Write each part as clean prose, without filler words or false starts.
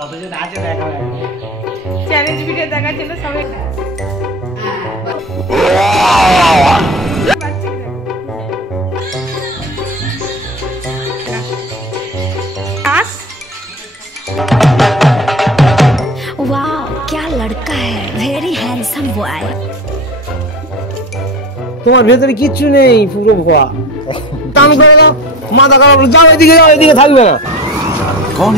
কতজন আছে দেখা হবে। চ্যালেঞ্জ ভিডিও দেখার জন্য সবাই वाह क्या लड़का है वेरी हैंडसम बॉय তোমার ভেতরে কিচ্ছু নেই পুরো ভুয়া কাম করে দাও মাথা খারাপ যাও এদিকে থাকবে না কোন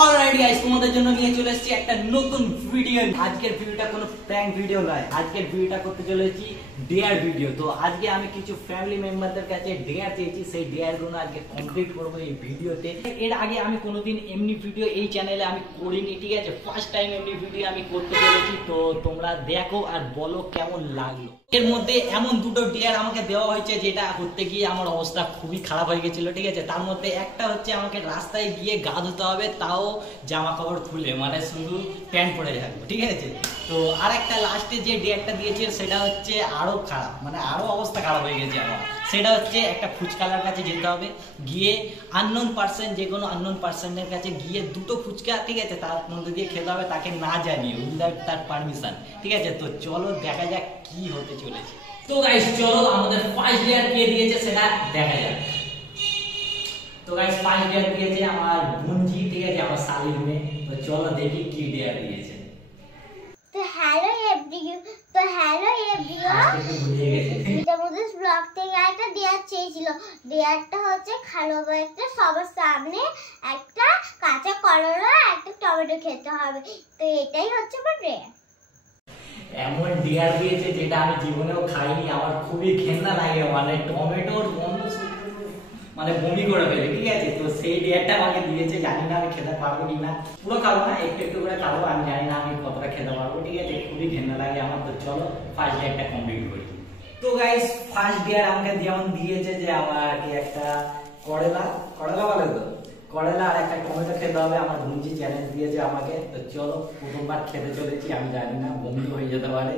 অলরাইট গাইস তোমাদের জন্য নিয়ে চলে এসেছি একটা নতুন ভিডিও। আজকের ভিডিওটা কোনো প্র্যাঙ্ক ভিডিও নয়, আজকের ভিডিওটা করতে চলেছি ডেয়ার ভিডিও। তো আজকে আমি কিছু ফ্যামিলি মেম্বারদের কাছে ডেয়ার চেয়েছি, সেই ডেয়ার গুলো আজকে কমপ্লিট করবো এই ভিডিওতে। এর আগে আমি কোনোদিন এমনি ভিডিও এই চ্যানেলে আমি করিনি, ঠিক আছে? ফার্স্ট টাইম এমনি ভিডিও আমি করতে চলেছি। তো তোমরা দেখো আর বলো কেমন লাগলো। এর মধ্যে এমন দুটো ডেয়ার আমাকে দেওয়া হয়েছে যেটা করতে গিয়ে আমার অবস্থা খুবই খারাপ হয়ে গেছিল, ঠিক আছে? তার মধ্যে একটা হচ্ছে আমাকে রাস্তায় গিয়ে গা ধুতে হবে, তাও জামা কাপড় খুলে, মানে শুধু প্যান্ট পরে থাকবো, ঠিক আছে? তো আর একটা লাস্টে যে ডেয়ারটা দিয়েছে সেটা হচ্ছে আরো খারাপ, মানে আরো অবস্থা খারাপ হয়ে গেছে আমার। সেটা হচ্ছে একটা ফুচকালার কাছে যেতে হবে, গিয়ে আননোন পার্সন, যে কোনো আননোন পার্সনের কাছে গিয়ে দুটো ফুচকা, ঠিক আছে, তার মধ্যে দিয়ে খেতে হবে, তাকে না জানিয়ে, উইদাউট তার পারমিশন, ঠিক আছে? তো চলো দেখা যাক কি হতে চলেছে। তো গাইস চলো আমাদের ফার্স্ট ডেয়ার কে দিয়েছে সেটা দেখা যাক। তো গাইস ফার্স্ট ডেয়ার দিয়েছে আমার বোনজি, ঠিক আছে, আমার শালির মেয়ে। তো চলো দেখি কি ডেয়ার দিয়েছে। তো হ্যালো এভরিওয়ান, আমাদের ব্লগ থেকে একটা ডেয়ার চেয়েছিল। ডেয়ারটা হচ্ছে খালো একটা সবার সামনে একটা কাঁচা করলা একটা টমেটো খেতে হবে। তো এটাই হচ্ছে আমার ডেয়ার। এমন ডেয়ার দিয়েছে যেটা আমি জীবনেও খাইনি, আমার খুবই ঘেন্না লাগে, মানে টমেটোর গন্ধ মানে বমি করে ফেলে, ঠিক আছে? তো সেই ডেয়ারটা আমাকে দিয়েছে, জানি না আমি খেতে পারবো কি না। পুরো খাবো না, একটু একটু করে খাবো, আমি জানি না আমি কতটা খেতে পারবো, ঠিক আছে? খুবই ঘেন্না লাগে আমার। তো চলো ফার্স্ট ডেয়ারটা কমপ্লিট করি। তো গাইস ফার্স্ট ডেয়ার আমাকে যেমন দিয়েছে যে আমাকে একটা করলা বলে তো করলা আর একটা টমেটো খেতে হবে, আমার বোনজি চ্যালেঞ্জ দিয়েছে আমাকে। তো চলো প্রথমবার খেতে চলেছি, আমি জানি না বমি হয়ে যেতে পারে,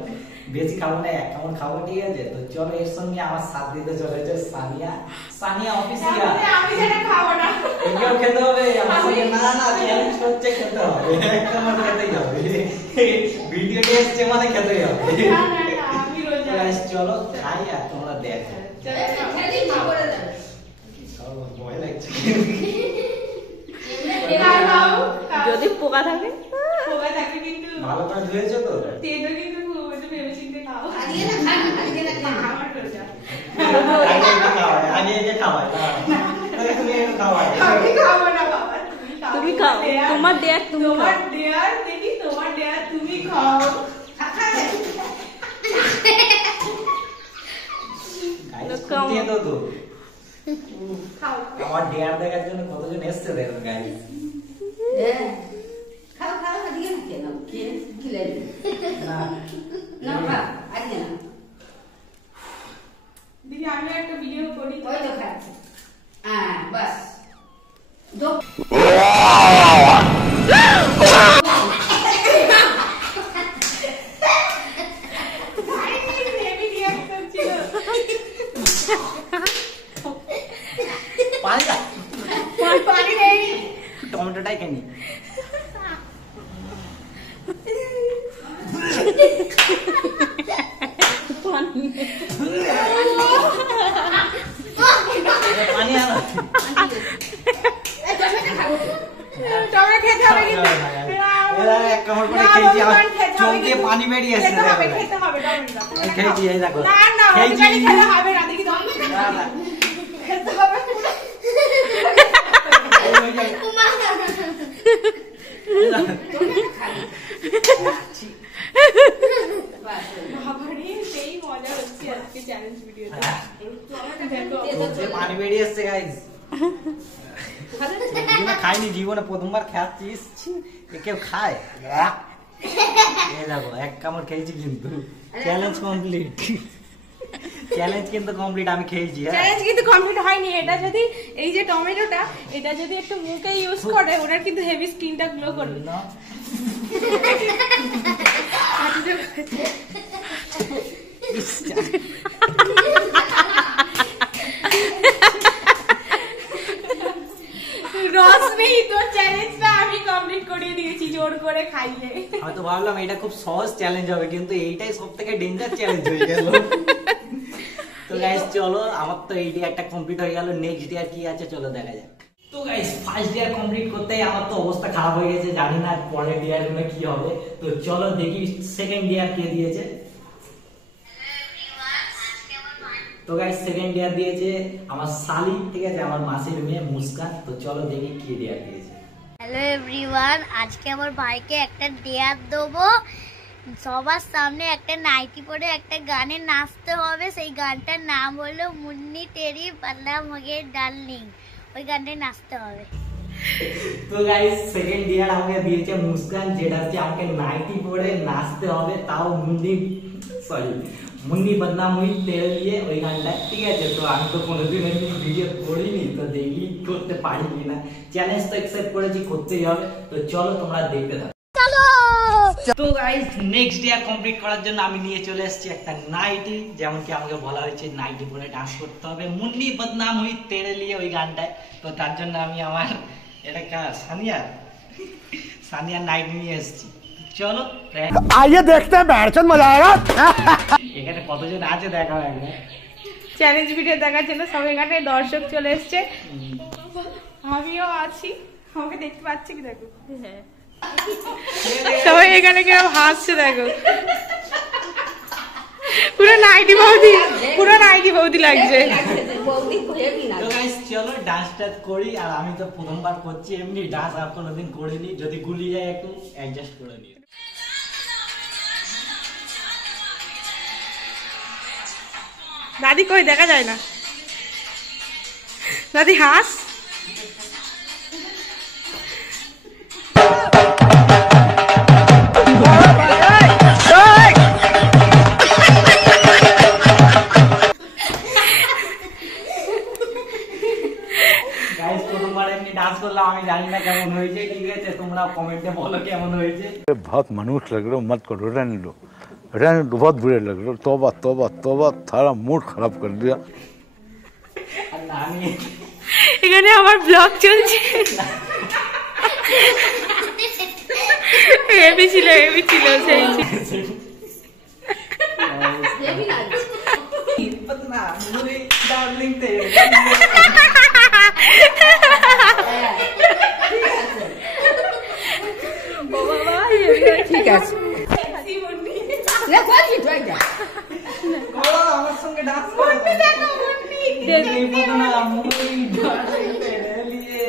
বেশি খাবো না, এক কেমন খাবো, ঠিক আছে? তো চলো এর সঙ্গে আমার সাথ দিতে চলেছে সানিয়া অফিসিয়াল। আমি যেটা খাবো না একেও খেতে হবে আমার সঙ্গে। না চ্যালেঞ্জ করছে, খেতে হবে, এক কেমন খেতেই হবে, ভিডিওতে এসছে মানে খেতেই হবে। আমি রোজ গাইস চলো খাই আর তোমরা দেখো। ভয় লাগছে যদি পোকা থাকে কিন্তু ভালো করে ধুয়েছো তো? তেতো কিন্তু একটু ভেবে চিন্তে খাও। আমার রোজা আগে খাওয়াই আমি খাবো না বাবা, তুমি খাও, তোমার ডেয়ার তুমি খাও। তোমার ডেয়ার দেখি, তোমার ডেয়ার তুমি খাও। আমার ডেয়ার দেখার জন্য কতজন এসছে দেখো গাইস। দিদি আমি একটা ভিডিও করি তো बस পানি নেই, টমেটোটাই খাইনি। পানি আনো, টমেটো খেতে হবে কিন্তু এরা এক কামড় করে খেয়েছি, আমার চোখ দিয়ে পানি বেরিয়ে আসছে। খেতে হবে টমেটো খেয়েছি, এই দেখো না খেয়েছি। খেতে হবে না, দেখি খেতে হবে। বাবারে সেই মজা হচ্ছে আজকে চ্যালেঞ্জ ভিডিওতে। পানি বেরিয়ে এসছে গাইস। খাইনি জীবনে, প্রথমবার খাচ্ছিস, কেউ খায়? এই দেখো এক কামড় খেয়েছি কিন্তু চ্যালেঞ্জ কমপ্লিট। চ্যালেঞ্জ কিন্তু কমপ্লিট, আমি খেয়েছি। চ্যালেঞ্জ কিন্তু কমপ্লিট হয়নি। এটা যদি এই যে টমেটোটা এটা যদি একটু মুখে ইউজ করে ওনার কিন্তু হেভি স্কিনটা গ্লো করবে না রস নেই তো চ্যালেঞ্জটা আমি কমপ্লিট করিয়ে দিয়েছি জোর করে খাইয়ে। আমি তো ভাবলাম এটা খুব সহজ চ্যালেঞ্জ হবে, কিন্তু এইটাই সবথেকে ডেঞ্জার চ্যালেঞ্জ হয়ে গেল। তো গাইস চলো, আমার তো এই ডিয়ারটা কমপ্লিট হয়ে গেল। নেক্সট ডিয়ার কি আছে চলো দেখা যাক। তো গাইস ফার্স্ট ডিয়ার কমপ্লিট করতেই আমার তো অবস্থা খারাপ হয়ে গেছে, জানি না পরের ডিয়ার গুলো কি হবে। তো চলো দেখি সেকেন্ড ডিয়ার কে দিয়েছে। তো গাইস সেকেন্ড ডিয়ার দিয়েছে আমার শালি, ঠিক আছে, আমার মাসির মেয়ে মুস্কান। তো চলো দেখি কি ডিয়ার দিয়েছে। হ্যালো এভরিওয়ান, আজকে আমার ভাইকে একটা ডেয়ার দেবো। সবার সামনে একটা নাইটি পরে একটা গানে নাচতে হবে। সেই গানটার নাম হলো মুন্নি তেরি পাল্লা মগে ডার্লিং। ওই গানটায় নাচতে হবে। তো গাইস সেকেন্ড ডিয়ার আমাকে দিয়েছে মুস্কান, যেটা হচ্ছে আমাকে নাইটি পরে নাচতে হবে, তাও মুন্নি বদনাম হুই তেরে লিয়ে, ওই গানটা, ঠিক আছে। তো আমি তো কোনোদিন এমনি ভিডিও করিনি, তো দেখি করতে পারি কিনা। চ্যালেঞ্জ তো অ্যাকসেপ্ট করেছি, করতেই হবে। তো চলো তোমরা দেখতে থাকো। তো গাইস নেক্সট ডিয়ার কমপ্লিট করার জন্য আমি নিয়ে চলে এসেছি একটা নাইটি, যেমন কি আমাকে বলা হয়েছে নাইটি পরে ডান্স করতে হবে মুন্নি বদনাম হুই তেরে লিয়ে, ওই গানটায়। তো তার জন্য আমি আমার এটা সানিয়া নাইটি নিয়ে এসেছি। চলো आइए देखते हैं बैठचंद मजा आएगा। এখানে কতজন আছে দেখা হয় না। চ্যালেঞ্জ ভিডিও দেখার জন্য সব এখানে দর্শক চলে এসছে, আমিও আছি। আমাকে দেখতে পাচ্ছি কি দেখো, সবাই এখানে কিরকম হাসছে দেখো। পুরো নাইটি বৌদি লাগছে। তো গাইস চলো ডান্সটা করি। আর আমি তো প্রথমবার করছি এমনি ডান্স, আর কোনোদিন করিনি। যদি গুলি যায় একটু অ্যাডজাস্ট করে নিও। দাদি কই দেখা যায় না, দাদি হাস। গাইস প্রথমবার এমনি ডান্স করলাম, আমি জানি না কেমন হয়েছে, ঠিক আছে। তোমরা কমেন্টে বলো কেমন হয়েছে। बहुत मनुष्य लग रहे हो, मत करो, रहने दो, बहुत बुरे लग रहे हो। तौबा तौबा तौबा, थारा मूड खराब कर दिया। আর না আমি এখানে আমার ব্লগ চলছে। হেভি ছিল সেই বদনাম হুই ডার্লিং তেরে। ঠিক আছে আমার সঙ্গে ডান্স করো। বদনাম হুই ডার্লিং তেরে লিয়ে।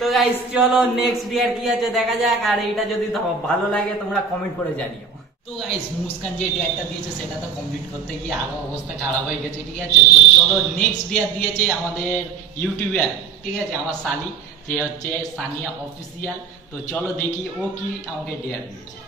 তো গাইস চলো নেক্সট ডিয়ার কি আছে দেখা যাক। আর এটা যদি ভালো লাগে তোমরা কমেন্ট করে জানিও। তো গাইস মুস্কান যে ডিয়ারটা দিয়েছে সেটা তো কমপ্লিট করতে গিয়ে আরো অবস্থা খারাপ হয়ে গেছে, ঠিক আছে। তো চলো নেক্সট ডিয়ার দিয়েছে আমাদের ইউটিউবার, ঠিক আছে, আমার শালি, যে হচ্ছে সানিয়া অফিসিয়াল। তো চলো দেখি ও কি আমাকে ডিয়ার দিয়েছে।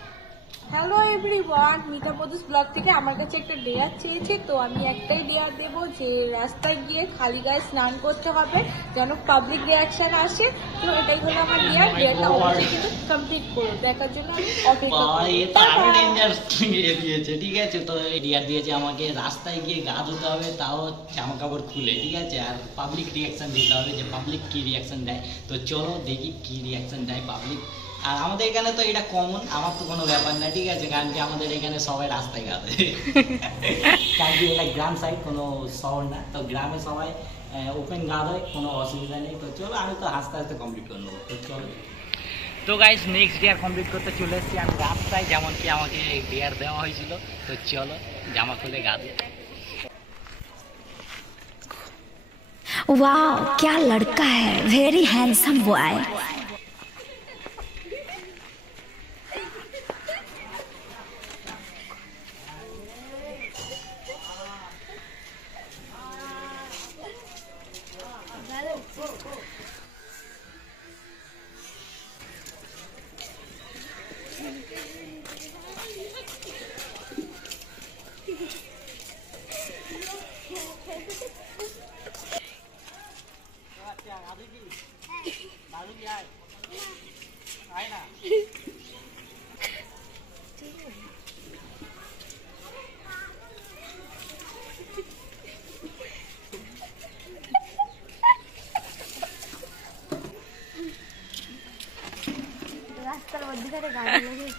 হ্যালো এভরিওয়ান, মিতা পদুস ব্লগ থেকে আমার কাছে একটা ডেয়ার চেয়েছে। তো আমি একটাই ডেয়ার দেবো যে রাস্তায় গিয়ে খালি গায়ে স্নান করতে হবে, যেন পাবলিক রিয়াকশন আসে। তো এটাই হলো আমার ডেয়ারটা অবশ্যই কিন্তু কমপ্লিট করো। দেখার জন্য আমি অপেক্ষা দিয়েছে, ঠিক আছে। তো ডিয়ার দিয়েছে আমাকে রাস্তায় গিয়ে গা ধুতে হবে, তাও জামা কাপড় খুলে, ঠিক আছে। আর পাবলিক রিয়াকশন দিতে হবে, যে পাবলিক কি রিয়াকশন দেয়। তো চলো দেখি কি রিয়াকশন দেয় পাবলিক। আর আমাদের এখানে তো এটা কমন, আমার তো কোনো ব্যাপার না, ঠিক আছে, কারণ কি আমাদের এখানে সবাই রাস্তায় গাবে। কারণ কি এটা গ্রাম সাইড, কোনো শহর না। তো গ্রামে সবাই ওপেন গা হয়, কোনো অসুবিধা নেই। তো চলো আমি তো হাসতে হাসতে কমপ্লিট করে নেবো। তো চলো। তো গাইস নেক্সট ডিয়ার কমপ্লিট করতে চলে এসেছি আমি রাস্তায়, যেমন কি আমাকে ডিয়ার দেওয়া হয়েছিল। তো চলো জামা খুলে গা দিই। वाह क्या लड़का है, very handsome boy.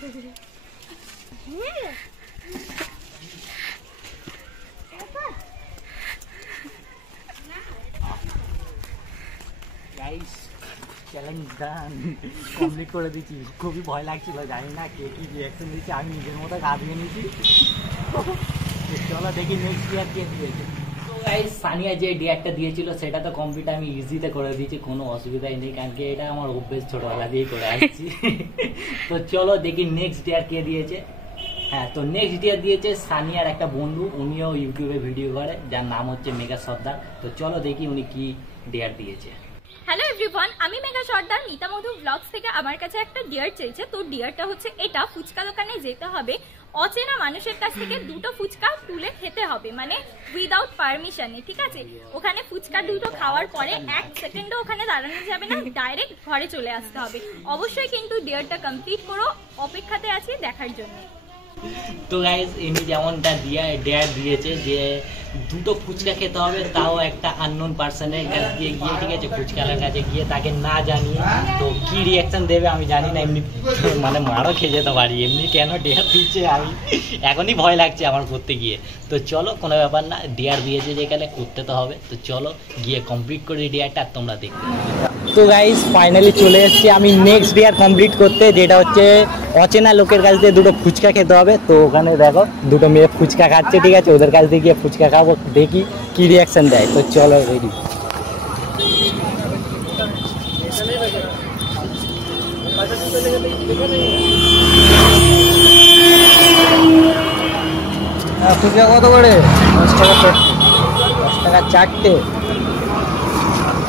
Guys challenge done, complete করে দিচ্ছি। খুবই ভয় লাগছিল, জানি না কে কি রিয়াকশন দিচ্ছে, আমি নিজের মতো গাভিয়ে নিয়েছি। চলো দেখি নেক্সট ডিয়ার কে দিয়েছে। তো গাইস সানিয়া যে ডিয়ারটা দিয়েছিল সেটা তো কমপ্লিট আমি ইজিতে করে দিয়েছি, কোনো অসুবিধাই নেই, কারণ কি এটা আমার অভ্যেস ছোটবেলা দিয়েই করে আসছি। তো চলো দেখি নেক্সট ডিয়ার কে দিয়েছে। হ্যাঁ, তো নেক্সট ডিয়ার দিয়েছে সানিয়ার একটা বন্ধু, উনিও ইউটিউবে ভিডিও করে, যার নাম হচ্ছে মেঘা সর্দার। তো চলো দেখি উনি কি ডিয়ার দিয়েছে। হ্যালো এভরিওয়ান, আমি মেঘা সর্দার মিতা মধু ব্লগস থেকে। আমার কাছে একটা ডিয়ার চেয়েছে। তো ডিয়ারটা হচ্ছে এটা, ফুচকা দোকানে যেতে হবে, অচেনা মানুষের কাছ থেকে দুটো ফুচকা তুলে খেতে হবে, মানে উইদাউট পারমিশনে, ঠিক আছে? ওখানে ফুচকা দুটো খাওয়ার পরে 1 সেকেন্ডও ওখানে দাঁড়ানো যাবে না, ডাইরেক্ট ঘরে চলে আসতে হবে। অবশ্যই কিন্তু ডিয়ারটা কমপ্লিট করো, অপেক্ষাতে আছি দেখার জন্য। তো গাইজ ইনি যেমনটা ডেয়ার দিয়েছে যে দুটো ফুচকা খেতে হবে, তাও একটা আননোন পার্সনের কাছে গিয়ে, ঠিক আছে, ফুচকালার কাছে গিয়ে তাকে না জানিয়ে। তো কি রিয়াকশন দেবে আমি জানি না, এমনি মানে মারও খেয়ে যেতে পারি, এমনি কেন ডেয়ার দিচ্ছে আমি এখনই ভয় লাগছে আমার করতে গিয়ে। তো চলো কোনো ব্যাপার না, ডেয়ার দিয়েছে যেখানে করতে তো হবে। তো চলো গিয়ে কমপ্লিট করি ডিয়ারটা, তোমরা দেখতে। তো গাইজ ফাইনালি চলে এসেছি আমি নেক্সট ডিয়ার কমপ্লিট করতে, যেটা হচ্ছে অচেনা লোকের কাছ থেকে দুটো ফুচকা খেতে হবে। তো ওখানে দেখো দুটো মেয়ে ফুচকা খাচ্ছে, ঠিক আছে, ওদের কাছ থেকে গিয়ে ফুচকা খাবো, দেখি কি রিয়াকশন দেয়। তো চলো রেডি। ফুচকা কত করে? 10 টাকা 10 টাকা 4টে।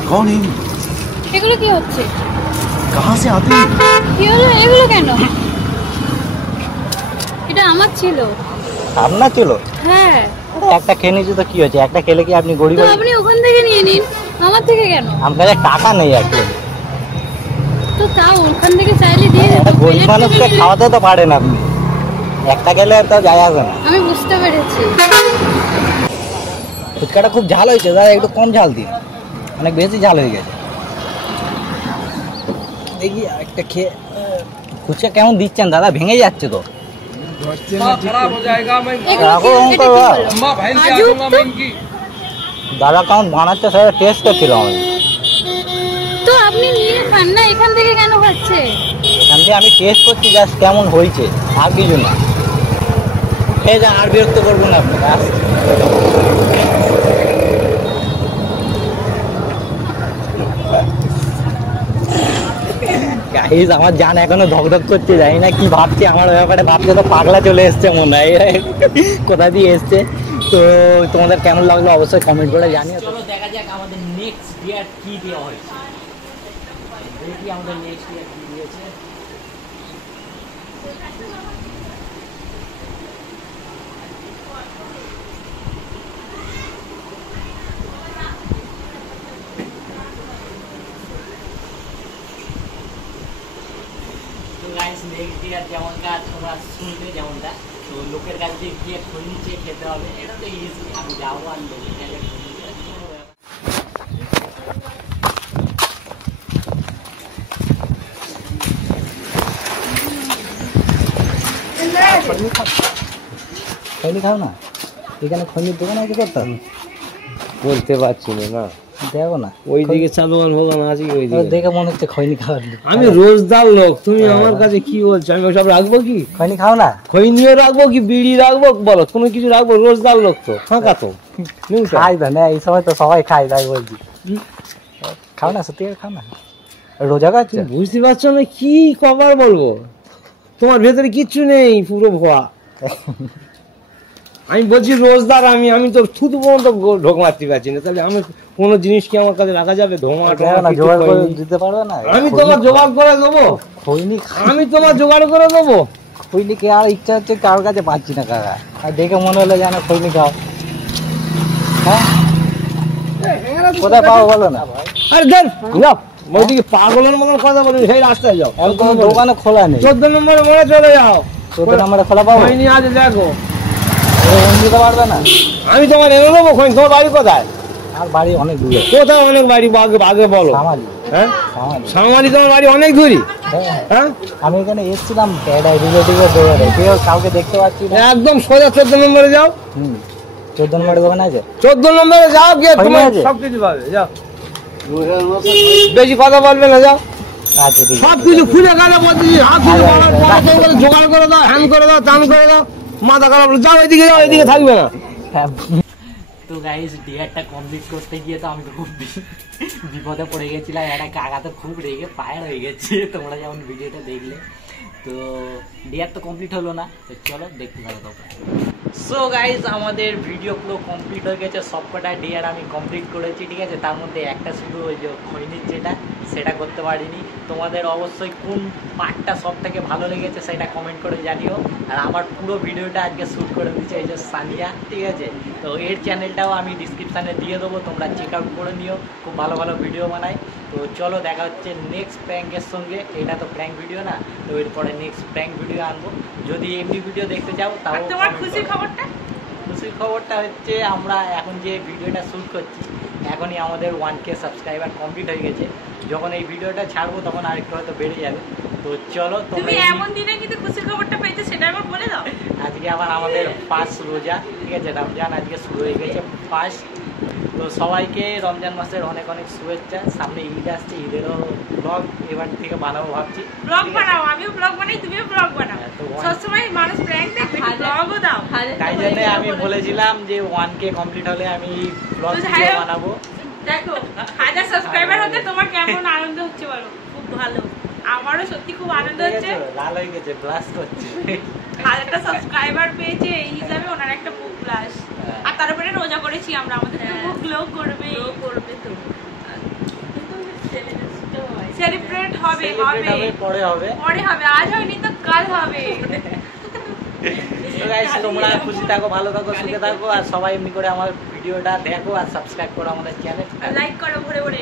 कौन है? এগুলো কি হচ্ছে? कहाँ से आते हैं? কি হলো এগুলো কেন? এটা আমার ছিল। আপনার ছিল? হ্যাঁ। একটা খেয়ে নিয়েছি তো কি হয়েছে, একটা খেলে কি আপনি গরিব? তো আপনি ওখান থেকে নিয়ে নিন, আমার থেকে কেন? আমার কাছে টাকা নেই একটা। তো তাও ওখান থেকে চাইলে দিয়ে দিত। গরিব মানুষকে খাওয়াতে তো পারেন আপনি, একটা খেলে তো যায় আসে না। আমি বুঝতে পেরেছি। ফুচকাটা খুব ঝাল হয়েছে দাদা, একটু কম ঝাল দিন, অনেক বেশি ঝাল হয়ে গেছে। দেখি একটা খেয়ে। ফুচকা কেমন দিচ্ছেন দাদা? ভেঙে যাচ্ছে তো। দাদা কেমন বানাচ্ছে সেটা টেস্ট করছিল আমি। তো আপনি নিয়ে খান না, এখান থেকে কেন খাচ্ছে? এখান থেকে আমি টেস্ট করছি জাস্ট কেমন হয়েছে, আর কিছু না। খেয়ে যান, আর বিরক্ত করবো না আপনাকে। গাইস আমার জান এখনো ধকধক করছে, জানি না কি ভাবছে আমার ব্যাপারে, ভাবছে তো পাগলা চলে এসছে মনে হয়, কোথা দিয়ে এসছে। তো তোমাদের কেমন লাগলো অবশ্যই কমেন্ট করে জানিও। চলো দেখা যাক আমাদের নেক্সট ডিয়ার কি দেওয়া হয়েছে, দেখি আমাদের নেক্সট ডিয়ার কি দিয়েছে। নেক্সট ডিয়ার যেমনটা তোমরা শুনবে, যেমনটা তো লোকের কাছ থেকে গিয়ে খৈনি চেয়ে খেতে হবে, এটা তো ইজি, আমি যাবো আর লোকের কাছে খৈনি খাও না, এখানে খৈনির দোকান আছে করতাম, বলতে পারছি না। দেখো না ওই দিকে চা দোকান ভোগান আছে কি? ওই দিকে দেখে মনে হচ্ছে খৈনি খাওয়ার। আমি রোজদার লোক, তুমি আমার কাছে কি বলছো? আমি সব রাখবো কি? খৈনি খাও না? খৈনিও রাখবো কি বিড়ি রাখবো, বলো কোনো কিছু রাখবো? রোজদার লোক তো, ফাঁকা তো খাই না, না এই সময় তো সবাই খাই, তাই বলছি। খাও না, সত্যি খাও না, রোজা খাচ্ছ? বুঝতে পারছো না কি কবার বলবো, তোমার ভেতরে কিচ্ছু নেই, পুরো ভুয়া। আমি বলছি রোজদার, আমি তো থুতু পর্যন্ত ঢোক মারতে পারছি না, তাহলে আমি কোনো জিনিস কি আমার কাছে রাখা যাবে? দিতে পারবে না? আমি তোমার জোগাড় করে দেবো, আমি তোমার জোগাড় করে দেবো। খৈনি কে আর ইচ্ছা হচ্ছে, কারোর কাছে পাচ্ছি না কাকা, আর দেখে মনে হলো যেন খৈনি খাও। হ্যাঁ কোথায় পাবো বলো না? আরে দেখ ওইদিকে পাগলের মতন কথা বলুন, সেই রাস্তায় যাও, কোনো দোকানে খোলা নেই। 14 নম্বরে মনে চলে যাও, 14 নম্বরে খোলা পাবো? খৈনি আছে দেখো, দিতে পারবে না? আমি তোমার এনে দেবো খৈনি। তোমার বাড়ি কোথায়? আর বাড়ি অনেক দূরে। কোথায় অনেক বাড়ি? আগে বলো। হ্যাঁ সাংবাদিক তোমার বাড়ি অনেক দূরই। হ্যাঁ আমি এখানে এসেছিলাম রিলেটিভের দোকানে, কেউ কাউকে দেখতে পাচ্ছি না। একদম সোজা 14 নম্বরে যাও। 14 নম্বরের দোকান আছে? 14 নম্বরে যাও, গিয়ে তোমার সবকিছু পাবে। যাও, বেশি কথা বলবে না, যাও। আচ্ছা ঠিক আছে। সবকিছু খুলে গেলে বলছি হাত ধরে জোগাড় করে দাও, হ্যান্ড করে দাও, টান করে দাও, মাথা খারাপ। যাও এদিকে, যাও এদিকে থাকবে না। তো গাইস ডিয়ারটা কমপ্লিট করতে গিয়ে তো আমি খুব বিপদে পড়ে গেছিলাম। একটা কাকা তো খুব রেগে ফায়ার হয়ে গেছে, তোমরা যেমন ভিডিওটা দেখলে। তো ডিয়ার তো কমপ্লিট হলো না, তো চলো দেখতে থাকো তোমরা। সো গাইস আমাদের ভিডিও পুরো কমপ্লিট হয়ে গেছে, সবকটা ডিয়ার আমি কমপ্লিট করেছি, ঠিক আছে। তার মধ্যে একটা শুধু ওই যে খৈনির যেটা, সেটা করতে পারিনি। তোমাদের অবশ্যই কোন পার্টটা সব থেকে ভালো লেগেছে সেটা কমেন্ট করে জানিও। আর আমার পুরো ভিডিওটা আজকে শ্যুট করে দিচ্ছে এই যে সানিয়া, ঠিক আছে। তো এর চ্যানেলটাও আমি ডিসক্রিপশানে দিয়ে দেবো, তোমরা চেক আউট করে নিও, খুব ভালো ভালো ভিডিও বানায়। তো চলো দেখা হচ্ছে নেক্সট প্র্যাঙ্কের সঙ্গে। এটা তো প্র্যাঙ্ক ভিডিও না, তো এরপরে নেক্সট প্র্যাঙ্ক ভিডিও আনবো। যদি এমনি ভিডিও দেখতে চাও তাও। তোমার খুশির খবরটা? খুশির খবরটা হচ্ছে আমরা এখন যে ভিডিওটা শ্যুট করছি, এখনই আমাদের 1K সাবস্ক্রাইবার কমপ্লিট হয়ে গেছে। যখন এই ভিডিওটা ছাড়বো তখন আরেকটু হয়তো বেড়ে যাবে। তো চলো, তুমি এমন দিনে কিন্তু খুশির খবরটা পেয়েছো সেটা আবার বলে দাও। আজকে আবার আমাদের ফার্স্ট রোজা, ঠিক আছে, রমজান আজকে শুরু হয়ে গেছে ফার্স্ট। তো সবাইকে রমজান মাসের অনেক অনেক শুভেচ্ছা। সামনে ঈদ আসছে, ঈদেরও ব্লগ এবার থেকে বানাবো ভাবছি। ব্লগ বানাও, আমিও ব্লগ বানাই, তুমিও ব্লগ বানাও। সবসময় মানুষ প্র্যাঙ্ক দেখবে, ব্লগও দাও। তাই জন্য আমি বলেছিলাম যে 1K কমপ্লিট হলে আমি ব্লগ বানাবো। দেখো 1000 সাবস্ক্রাইবার হতে তোমার কেমন আনন্দ হচ্ছে বলো? খুব ভালো, আমারও সত্যি খুব আনন্দ হচ্ছে। লাল হয়ে গেছে, ব্লাশ করছে। 1000টা সাবস্ক্রাইবার পেয়েছে, এই হিসাবে ওনার একটা মুখ ব্লাশ। আর তার উপরে রোজা করেছি আমরা, আমাদের তো মুখ গ্লো করবে। তো সেলিব্রেট হবে, পরে হবে, আজ হয়নি তো কাল হবে। তোমরা খুশি থাকো, ভালো থাকো, সুখে থাকো। আর সবাই এমনি করে আমার ভিডিওটা দেখো আর সাবস্ক্রাইব করো আমাদের চ্যানেল, লাইক করো ভরে ভরে।